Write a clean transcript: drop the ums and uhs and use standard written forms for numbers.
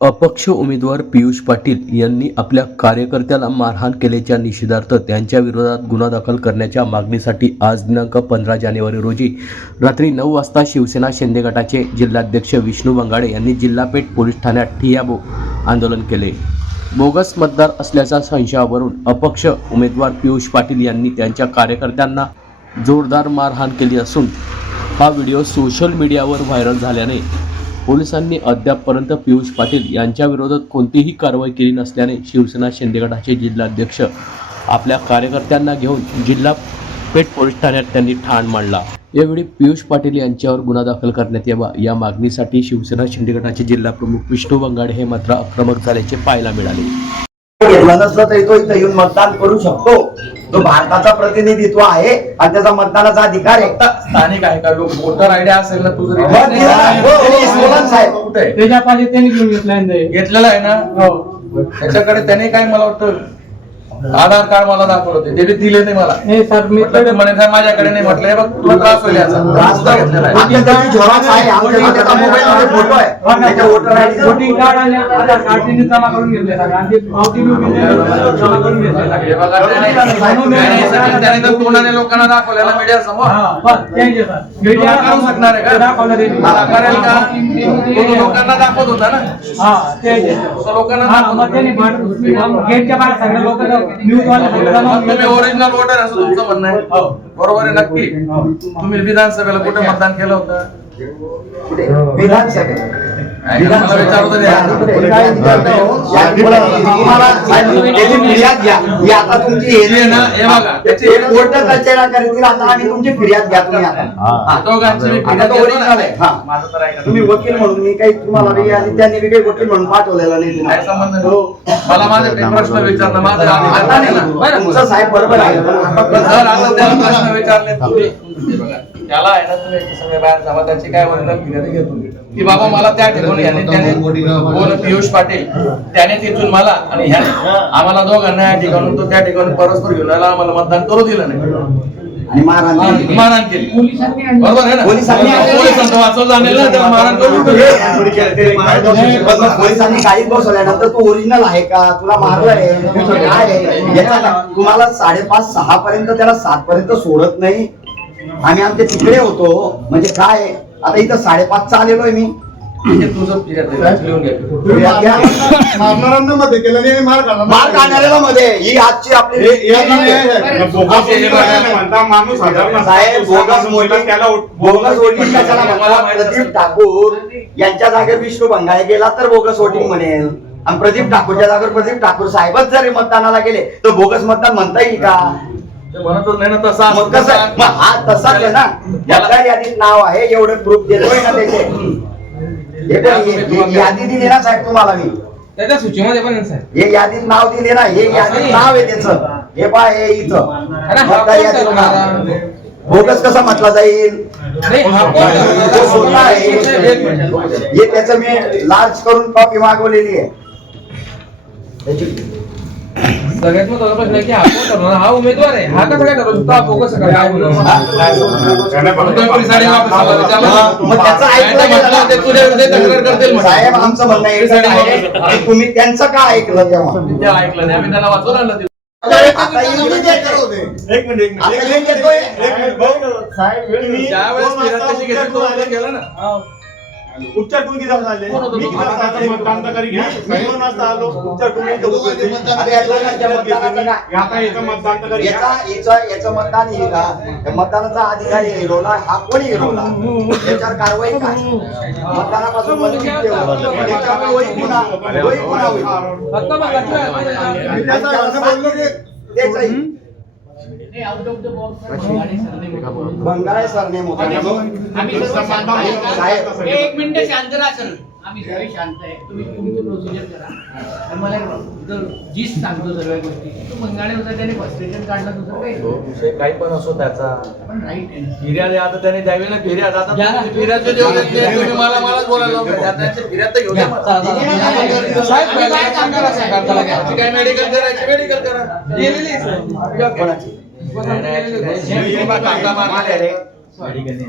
अपक्ष उमेदवार पियुष पाटील यांनी आपल्या कार्यकर्त्याला मारहाण केल्याच्या निषेधार्थ त्यांच्या विरोधात गुन्हा दाखल करण्याच्या मागणीसाठी आज दिनांक 15 जानेवारी रोजी रात्री 9 वाजता शिवसेना शिंदे गटाचे जिल्हाध्यक्ष विष्णू बंगाडे यांनी जिल्हा पेठ पोलीस ठाण्यात ठिय्या आंदोलन केले। बोगस मतदार असल्याच्या संशयावरून अपक्ष उमेदवार पियुष पाटील यांनी त्यांच्या कार्यकर्त्यांना जोरदार मारहाण केली असून हा व्हिडिओ सोशल मीडियावर व्हायरल झाल्याने पोलिसांनी अद्यापपर्यंत पियुष पाटील यांच्या विरोधात कोणतीही कारवाई केली नसल्याने शिवसेना शिंदे गटाचे जिल्हाध्यक्ष आपल्या कार्यकर्त्यांना घेऊन जिल्हा पेठ पोलीस ठाण्यात त्यांनी ठाण मांडला। यावेळी पियुष पाटील यांच्यावर गुन्हा दाखल करण्यात यावा या मागणीसाठी शिवसेना शिंदे गटाचे जिल्हा प्रमुख विष्णू बंगाडे हे मात्र आक्रमक झाल्याचे पाहायला मिळाले। घेतला नसला तरी तो इथे येऊन मतदान करू शकतो। तो भारताचा प्रतिनिधित्व आहे आणि त्याचा मतदानाचा अधिकार आहे। स्थानिक आहे का लोक वोटर आयडी असेल ना तुझं त्याच्या पाहिजे त्यांनी घेऊन घेतलेला आहे ना त्याच्याकडे त्याने काय मला वाटतं आधार कार्ड मला दाखवलं होते ते दिले नाही मला। हे सर मी म्हणे साहेब माझ्याकडे नाही म्हटलं हे बघ तुला त्रास होईल याचा घेतलेला आहे फोटो आहे त्याच्या वोटर आयडी वोटिंग कार्ड आणि आधार कार्ड त्यांनी जमा करून घेतले सर आणि पावती जमा करून घेतले त्याने तर तोंडाने लोकांना दाखवलेला मीडिया समोर मीडिया करू शकणार आहे का करेल का लोकांना दाखवत होता ना लोकांना गेटच्या बाहेर सगळे लोक तुम्ही ओरिजिनल वोटर असं तुमचं म्हणणं आहे बरोबर आहे नक्की तुम्ही विधानसभेला कुठे मतदान केलं होतं तुम्ही वकील म्हणून मी काही तुम्हाला आणि त्यांनी बी काही वकील म्हणून पाठवलेला नाही संबंध मला माझे प्रश्न विचारणं माझं साहेब बरोबर आहे प्रश्न विचारले त्याला आहे ना तुम्ही सगळे बाहेर जावा त्याची काय की बाबा मला त्या ठिकाणी त्याने पियुष पाटील त्याने तिथून मला आणि ह्याने आम्हाला दोघांना या ठिकाणून तो त्या ठिकाणी परस्पर घेऊन आला आम्हाला मतदान करू दिलं नाही आणि मारहाण केली बरोबर आहे ना पोलिसांचं वाचव झालेलं त्याला मारहाण करून पोलिसांनी गाडीत बसवल्यानंतर तू ओरिजिनल आहे का तुला मारलंय तुम्हाला 5:30-6 पर्यंत त्याला 7 पर्यंत सोडत नाही। आम्ही आमच्या तिकडे होतो म्हणजे काय आता इथं 5:30 आलेलोय मी मार काढणाऱ्याला मध्ये ही आजची आपली साहेब बोगस वोटिंग प्रदीप ठाकूर यांच्या जागेवर विष्णू बंगाळे गेला तर बोगस वोटिंग म्हणेल आणि प्रदीप ठाकूरच्या जागेवर प्रदीप ठाकूर साहेबच जरी मतदानाला गेले तर बोगस मतदान म्हणता येईल का? म्हणतच नाही ना तसा हा तसाच आहे ना मतदार यादीत नाव आहे एवढं प्रूफ देतोय ना त्याचे यादी दिली ना साहेब तुम्हाला मी त्याच्या सूचीमध्ये पण साहेब हे यादीत नाव दिले ना हे यादीत नाव आहे त्याचं हे पहा हे इथं मतदार यादीत नाव बोगस कसा म्हटला जाईल हे त्याचं मी लार्ज करून कॉपी मागवलेली आहे। सगळ्यात महत्त्वाचा प्रश्न आहे की हा कोण ठरवणार हा उमेदवार आहे हा कसं काय ठरवू शकतो हा बोगस साहेब आमचं म्हणणं आहे तुम्ही त्यांचं का ऐकलं तेव्हा ऐकलं नाही आम्ही त्यांना वाचवून आणलं गेलं ना उपचार टूल किती झाले मतदान तरी घ्या 2 वाजता आलो उपचार टूल याचं मतदान हिला मतदानाचा अधिकारी हिरवला हा कोणी हिरवला त्याच्यावर कारवाई काय मतदानापासून बंगाळे सरनेम होता एक मिनिट शांत राहा सर आम्ही सगळे शांत आहे. तुम्ही तुमची प्रोसिजर करा. आणि मला जर जीच सांगतो सर्व गोष्टी तो मंगाणे होता त्याने फ्रस्ट्रेशन काढलं दुसरं काही तो विषय काही पण असो त्याचा पण राईट आहे ना. फिर्याद आहे, आता त्याने द्यावी ना फिर्याद. आता द्या ना. तुम्ही फिर्यादचे जेवढे तुम्ही मलाच बोलायला लावताय. त्यांची फिर्याद तर घेऊ द्या मला. साहेब काय काम करा साहेब? त्याची काय मेडिकल करायची मेडिकल करा. कोणाची? नाही, नाही, कोणाची? काका मारले रे. कोणाची?